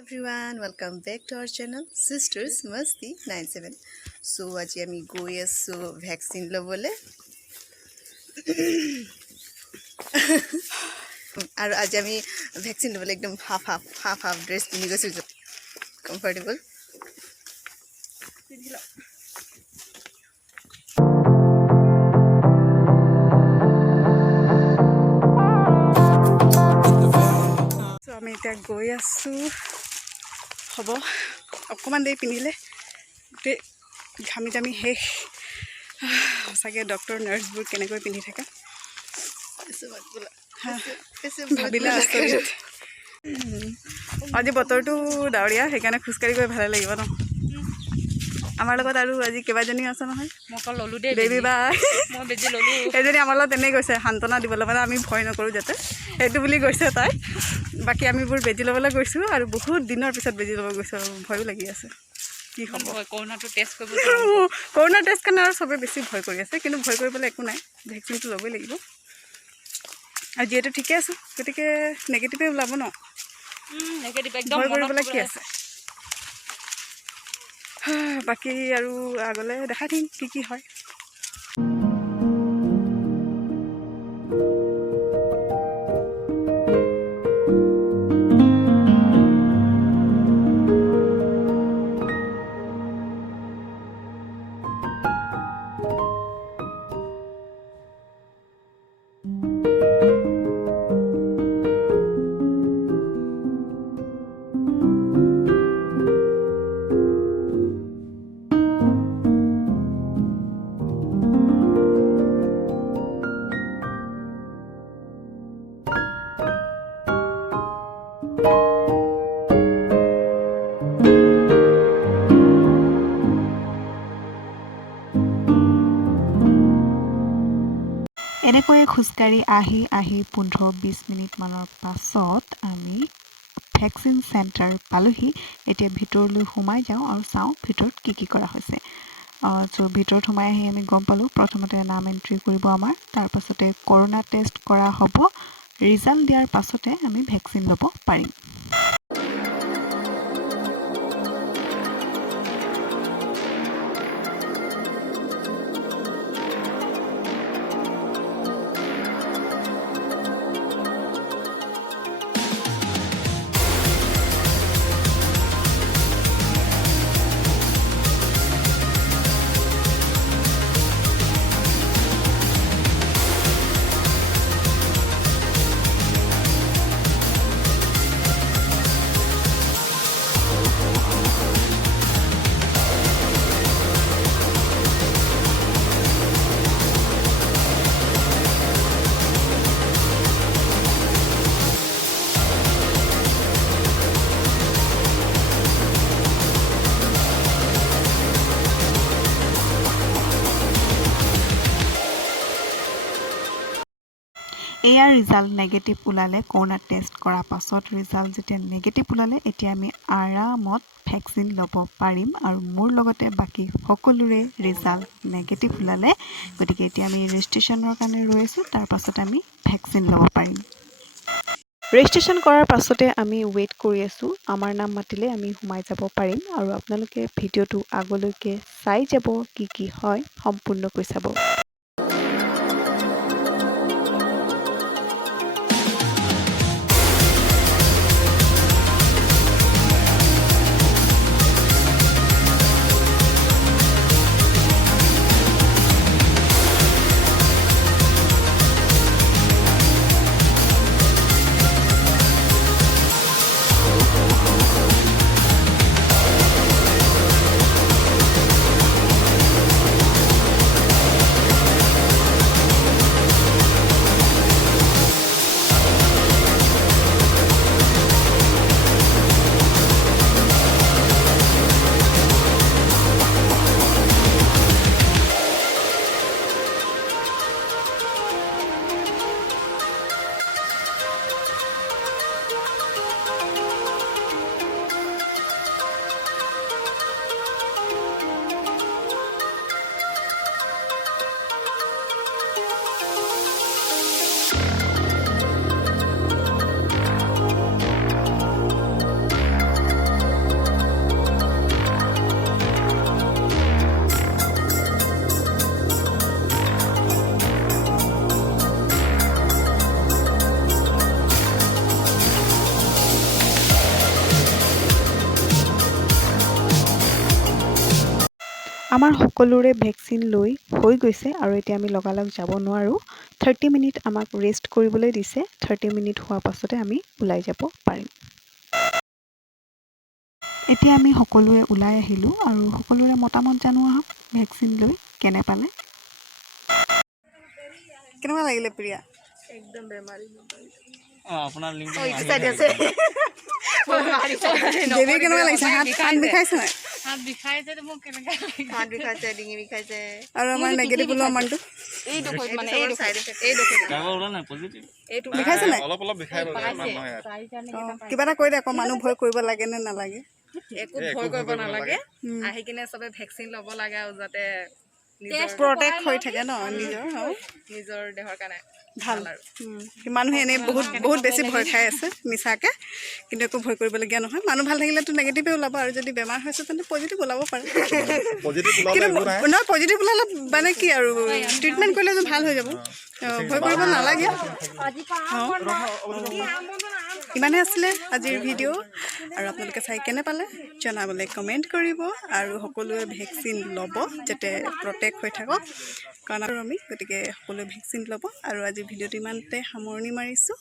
everyone, welcome back to our channel Sisters Masti 97. So আজি আমি গৈ আছো ভ্যাকসিন লবলে আৰু আজি আমি ভ্যাকসিন লবলে একদম হাফ ড্ৰেছ পিন্ধি গৈছো কমফৰ্টেবল পিন্ধিলা আমি এতিয়া গৈ আছো হ'ব অকমান দেৰি পিন্ধিলে গোটেই ঘামি জামি শেষ সঁচাকৈ ডক্টৰ নাৰ্ছবোৰ কেনেকৈ পিন্ধি থাকে ভাবিলে আচৰিত আজি বতৰটো ডাৱৰীয়া সেইকাৰণে খোজকাঢ়ি গৈ ভালে লাগিব ন আমাৰ লগত আৰু আজি কেইবাজনীও আছে নহয় মই ললো দেই বেবী বাই মই বেজি ললো এজনী আমাৰ লগত এনেই গৈছে সান্তনা দিবলৈ মানে আমি ভয় নকৰোঁ যাতে সেইটো বুলি কৈছে তাই বাকী আমিবোৰ বেজি ল'বলৈ গৈছোঁ আৰু বহুত দিনৰ পিছত বেজি ল'ব গৈছোঁ আৰু ভয়ো লাগি আছে কি হ'ব কৰোণাটো টেষ্ট কৰিব কৰোণা টেষ্ট কাৰণে আৰু চবেই বেছি ভয় কৰি আছে কিন্তু ভয় কৰিবলৈ একো নাই ভেকচিনটো ল'বই লাগিব আৰু যিহেতু ঠিকে আছোঁ গতিকে নেগেটিভে ওলাব ন নেগেটিভ একদম ভয় কৰিবলৈ কি আছে বাকী আৰু আগলৈ দেখাই দিম কি হয় এনেকৈয়ে খোজকাঢ়ি আহি 15-20 মিনিটমানৰ পাছত আমি ভেকচিন চেণ্টাৰ পালোহি এতিয়া ভিতৰলৈ সোমাই যাওঁ আৰু চাওঁ ভিতৰত কি কৰা হৈছে চ' ভিতৰত সোমাই আহি আমি গম পালোঁ প্ৰথমতে নাম এণ্ট্ৰি কৰিব আমাৰ তাৰপাছতে কৰোণা টেষ্ট কৰা হ'ব ৰিজাল্ট দিয়াৰ পাছতে আমি ভেকচিন ল'ব পাৰিম এয়া ৰিজাল্ট নেগেটিভ ওলালে কৰোণা টেষ্ট কৰাৰ পাছত ৰিজাল্ট যেতিয়া নেগেটিভ ওলালে এতিয়া আমি আৰামত ভেকচিন ল'ব পাৰিম আৰু মোৰ লগতে বাকী সকলোৰে ৰিজাল্ট নেগেটিভ ওলালে গতিকে এতিয়া আমি ৰেজিষ্ট্ৰেশ্যনৰ কাৰণে ৰৈ আছোঁ তাৰ পাছত আমি ভেকচিন ল'ব পাৰিম ৰেজিষ্ট্ৰেশ্যন কৰাৰ পাছতে আমি ৱেইট কৰি আছোঁ আমাৰ নাম মাতিলে আমি সোমাই যাব পাৰিম আৰু আপোনালোকে ভিডিঅ'টো আগলৈকে চাই যাব কি হয় সম্পূৰ্ণকৈ চাব আমাৰ সকলোৰে ভেকচিন লৈ হৈ গৈছে আৰু এতিয়া আমি লগালগ যাব নোৱাৰোঁ 30 মিনিট আমাক ৰেষ্ট কৰিবলৈ দিছে 30 মিনিট হোৱাৰ পাছতে আমি ওলাই যাব পাৰিম এতিয়া আমি সকলোৱে ওলাই আহিলোঁ আৰু সকলোৰে মতামত জানোৱা হওক ভেকচিন লৈ কেনে পালে কেনেকুৱা লাগিলে প্ৰিয়া একদম বেমাৰী আপোনাৰ লিংক দেৱী কেনেকুৱা লাগিছে হাত বিষাইছে নাই হাত বিষাইছে মোক কেনেকা হাত বিষাইছে ডিঙি বিষাইছে আৰু আমাৰ নেগেটিভ ওলোৱা মানুহটো এই দুখত মানে এই দুখত এই দুখত নাই পজিটিভ এইটো বিষাইছে নাই অলপ অলপ বিষাই কিবা এটা কৈ দে আকৌ মানুহ ভয় কৰিব লাগে নে নালাগে একো ভয় কৰিব নালাগে আহি কিনে চবে ভেকচিন ল'ব লাগে আৰু যাতে প্ৰটেক্ট হৈ থাকে ন নিজৰ নিজৰ দেহৰ কাৰণে ভাল আৰু মানুহে এনেই বহুত বেছি ভয় খাই আছে মিছাকৈ কিন্তু একো ভয় কৰিবলগীয়া নহয় মানুহ ভাল থাকিলেতো নেগেটিভে ওলাব আৰু যদি বেমাৰ হৈছে তেন্তে পজিটিভ ওলাব পাৰে কিন্তু নহয় পজিটিভ ওলালে মানে কি আৰু ট্ৰিটমেণ্ট কৰিলে ভাল হৈ যাব ভয় কৰিব নালাগে ইমানেই আছিলে আজিৰ ভিডিঅ' আৰু আপোনালোকে চাই কেনে পালে জনাবলৈ কমেণ্ট কৰিব আৰু সকলোৱে ভেকচিন ল'ব যাতে প্ৰটেক্ট হৈ থাকক কাৰণ আৰু আমি গতিকে সকলোৱে ভেকচিন ল'ব আৰু আজিৰ ভিডিঅ'টো ইমানতে সামৰণি মাৰিছোঁ